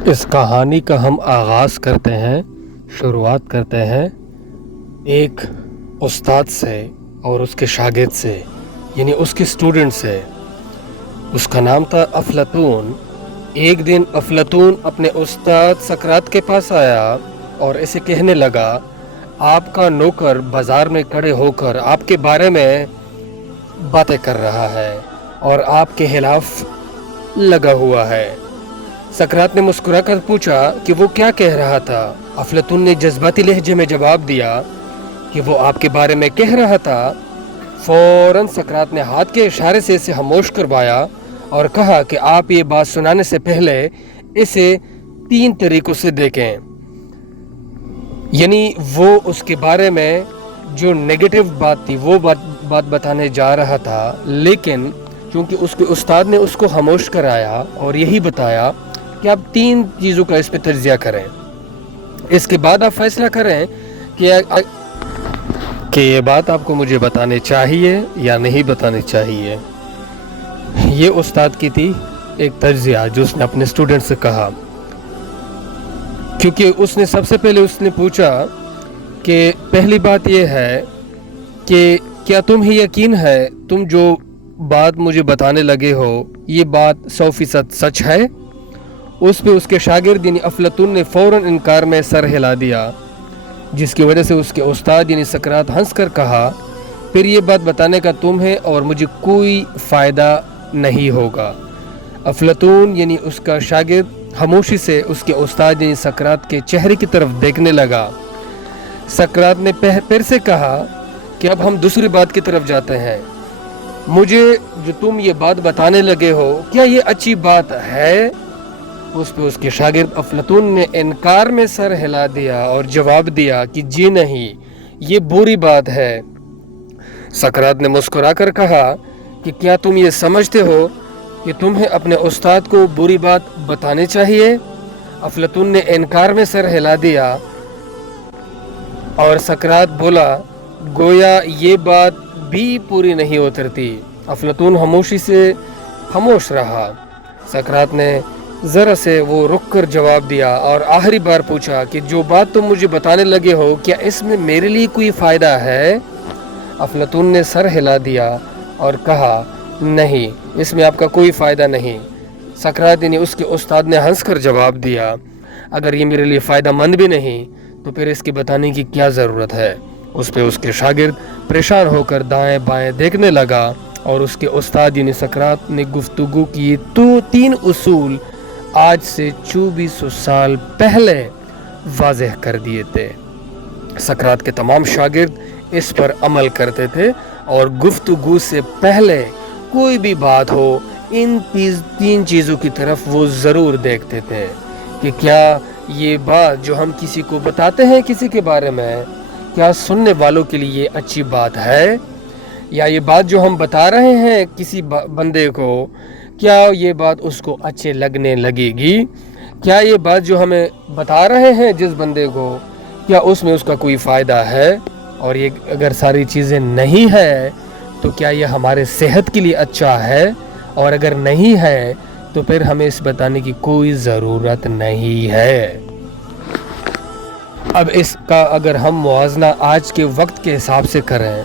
इस कहानी का हम आगाज़ करते हैं, शुरुआत करते हैं एक उस्ताद से और उसके शागिर्द से, यानी उसके स्टूडेंट से। उसका नाम था अफलातून। एक दिन अफलातून अपने उस्ताद सकरात के पास आया और ऐसे कहने लगा, आपका नौकर बाज़ार में खड़े होकर आपके बारे में बातें कर रहा है और आपके खिलाफ लगा हुआ है। सकरात ने मुस्कुरा कर पूछा कि वो क्या कह रहा था। अफलातून ने जज्बाती लहजे में जवाब दिया कि वो आपके बारे में कह रहा था। फौरन सकरात ने हाथ के इशारे से इसे खामोश करवाया और कहा कि आप ये बात सुनाने से पहले इसे 3 तरीकों से देखें। यानी वो उसके बारे में जो नेगेटिव बात थी वो बात बताने जा रहा था, लेकिन क्योंकि उसके उस्ताद ने उसको खामोश कराया और यही बताया कि आप 3 चीज़ों का इस पे तज्जिया करें। इसके बाद आप फैसला करें कि ये बात आपको मुझे बतानी चाहिए या नहीं बतानी चाहिए। ये उस्ताद की थी एक तज्जिया जो उसने अपने स्टूडेंट से कहा, क्योंकि उसने सबसे पहले उसने पूछा कि पहली बात ये है कि क्या तुम्हें यकीन है तुम जो बात मुझे बताने लगे हो ये बात 100% सच है। उस पे उसके शागिर्द यानी अफलातून ने फ़ौरन इनकार में सर हिला दिया, जिसकी वजह से उसके उस्ताद यानी सकरात हंस कर कहा, फिर ये बात बताने का तुम्हें और मुझे कोई फ़ायदा नहीं होगा। अफलातून यानी उसका शागिर्द खामोशी से उसके उस्ताद यानी सकरात के चेहरे की तरफ देखने लगा। सकरात ने फिर से कहा कि अब हम दूसरी बात की तरफ जाते हैं। मुझे जो तुम ये बात बताने लगे हो क्या ये अच्छी बात है। उस पे उसके शागिर्द अफलातून ने इनकार में सर हिला दिया और जवाब दिया कि जी नहीं, ये बुरी बात है। सकरात ने मुस्कुरा कर कहा कि क्या तुम ये समझते हो कि तुम्हें अपने उस्ताद को बुरी बात बतानी चाहिए। अफलातून ने इनकार में सर हिला दिया और सकरात बोला, गोया ये बात भी पूरी नहीं उतरती। अफलातून खामोशी से खामोश रहा। सकरात ने ज़रा से वो रुक कर जवाब दिया और आखिरी बार पूछा कि जो बात तुम मुझे बताने लगे हो क्या इसमें मेरे लिए कोई फ़ायदा है। अफलातून ने सर हिला दिया और कहा, नहीं, इसमें आपका कोई फ़ायदा नहीं। सकरात यानी उसके उस्ताद ने हंस कर जवाब दिया, अगर ये मेरे लिए फ़ायदा मंद भी नहीं तो फिर इसके बताने की क्या ज़रूरत है। उस पे उसके शागिर्द परेशान होकर दाएं बाएं देखने लगा और उसके उस्ताद यानी सकरात ने गुफ्तगू की तो 3 उसूल आज से 2400 साल पहले वाज़ेह कर दिए थे। सकरात के तमाम शागिर्द इस पर अमल करते थे और गुफ्तगू से पहले कोई भी बात हो इन 3 चीज़ों की तरफ वो ज़रूर देखते थे कि क्या ये बात जो हम किसी को बताते हैं किसी के बारे में, क्या सुनने वालों के लिए अच्छी बात है, या ये बात जो हम बता रहे हैं किसी बंदे को क्या ये बात उसको अच्छे लगने लगेगी। क्या ये बात जो हमें बता रहे हैं जिस बंदे को क्या उसमें उसका कोई फ़ायदा है, और ये अगर सारी चीज़ें नहीं है तो क्या ये हमारे सेहत के लिए अच्छा है, और अगर नहीं है तो फिर हमें इस बताने की कोई ज़रूरत नहीं है। अब इसका अगर हम मुआवजा आज के वक्त के हिसाब से करें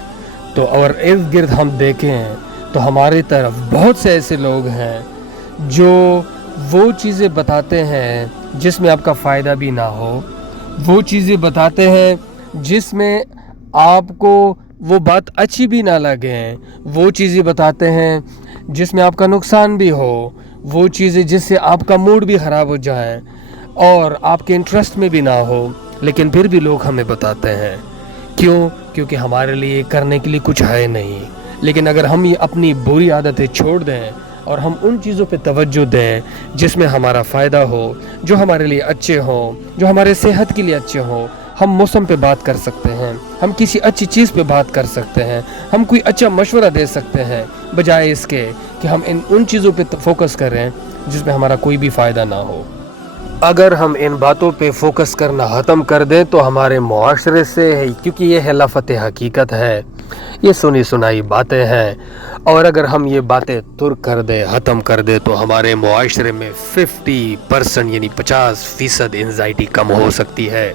तो और इर्द गिर्द हम देखें तो हमारी तरफ बहुत से ऐसे लोग हैं जो वो चीज़ें बताते हैं जिसमें आपका फ़ायदा भी ना हो, वो चीज़ें बताते हैं जिसमें आपको वो बात अच्छी भी ना लगे, वो चीज़ें बताते हैं जिसमें आपका नुकसान भी हो, वो चीज़ें जिससे आपका मूड भी ख़राब हो जाए और आपके इंटरेस्ट में भी ना हो, लेकिन फिर भी लोग हमें बताते हैं। क्यों? क्योंकि हमारे लिए करने के लिए कुछ है नहीं। लेकिन अगर हम ये अपनी बुरी आदतें छोड़ दें और हम उन चीज़ों पे तवज्जो दें जिसमें हमारा फ़ायदा हो, जो हमारे लिए अच्छे हों, जो हमारे सेहत के लिए अच्छे हों, हम मौसम पे बात कर सकते हैं, हम किसी अच्छी चीज़ पे बात कर सकते हैं, हम कोई अच्छा मशवरा दे सकते हैं, बजाय इसके कि हम उन चीज़ों पे फोकस करें जिसमें हमारा कोई भी फ़ायदा ना हो। अगर हम इन बातों पे फोकस करना ख़त्म कर दें तो हमारे मुआशरे से, क्योंकि ये है लफ़त हकीकत है, ये सुनी सुनाई बातें हैं اور اگر ہم یہ باتیں ترک کر دیں، ختم کر دیں، تو ہمارے معاشرے میں 50% یعنی 50% انزائٹی کم ہو سکتی ہے،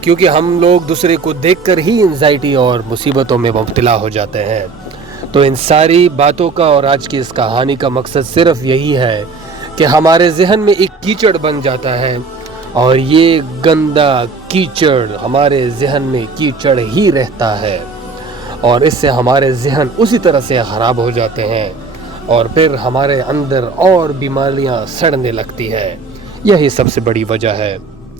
کیونکہ ہم لوگ دوسرے کو دیکھ کر ہی انزائٹی اور مصیبتوں میں مبتلا ہو جاتے ہیں۔ تو ان ساری باتوں کا اور آج کی اس کہانی کا مقصد صرف یہی ہے کہ ہمارے ذہن میں ایک کیچڑ بن جاتا ہے، اور یہ گندا کیچڑ ہمارے ذہن میں کیچڑ ہی رہتا ہے، اور اس سے ہمارے ذہن اسی طرح سے خراب ہو جاتے ہیں، اور پھر ہمارے اندر اور بیماریاں سڑنے لگتی ہے۔ یہی سب سے بڑی وجہ ہے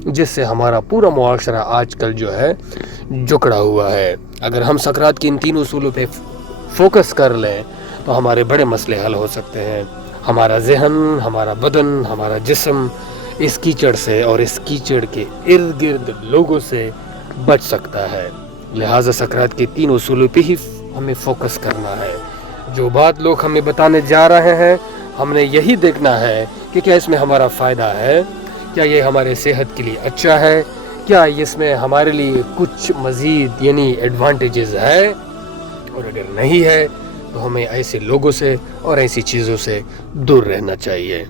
جس سے ہمارا پورا معاشرہ آج کل جو ہے جکڑا ہوا ہے۔ اگر ہم سقراط کے ان 3 اصولوں پہ فوکس کر لیں تو ہمارے بڑے مسئلے حل ہو سکتے ہیں۔ ہمارا ذہن، ہمارا بدن، ہمارا جسم اس کیچڑ سے اور اس کیچڑ کے ارد گرد لوگوں سے بچ سکتا ہے۔ لہٰذا سقراط کے 3 اصولوں پہ ہی ہمیں فوکس کرنا ہے۔ جو بات لوگ ہمیں بتانے جا رہے ہیں، ہم نے یہی دیکھنا ہے کہ کیا اس میں ہمارا فائدہ ہے، کیا یہ ہمارے صحت کے لیے اچھا ہے، کیا اس میں ہمارے لیے کچھ مزید یعنی ایڈوانٹیجز ہے، اور اگر نہیں ہے تو ہمیں ایسے لوگوں سے اور ایسی چیزوں سے دور رہنا چاہیے۔